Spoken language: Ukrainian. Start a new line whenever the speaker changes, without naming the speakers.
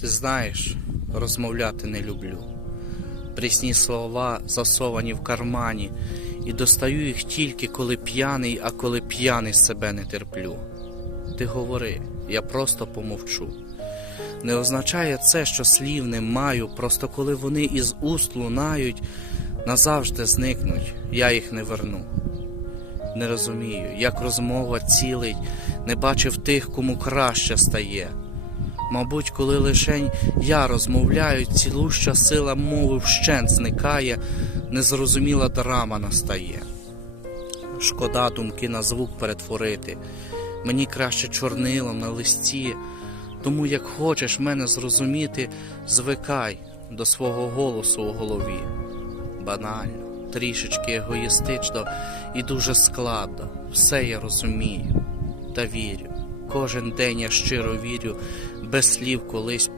Ти знаєш, розмовляти не люблю. Прісні слова засовані в кармані, і достаю їх тільки коли п'яний, а коли п'яний себе не терплю. Ти говори, я просто помовчу. Не означає це, що слів не маю, просто коли вони із уст лунають, назавжди зникнуть, я їх не верну. Не розумію, як розмова цілить, не бачив тих, кому краще стає. Мабуть, коли лишень я розмовляю, цілуща сила мови вщент зникає, незрозуміла драма настає. Шкода думки на звук перетворити. Мені краще чорнилом на листі, тому як хочеш мене зрозуміти, звикай до свого голосу у голові. Банально, трішечки егоїстично і дуже складно. Все я розумію та вірю. Кожен день я щиро вірю, без слів колись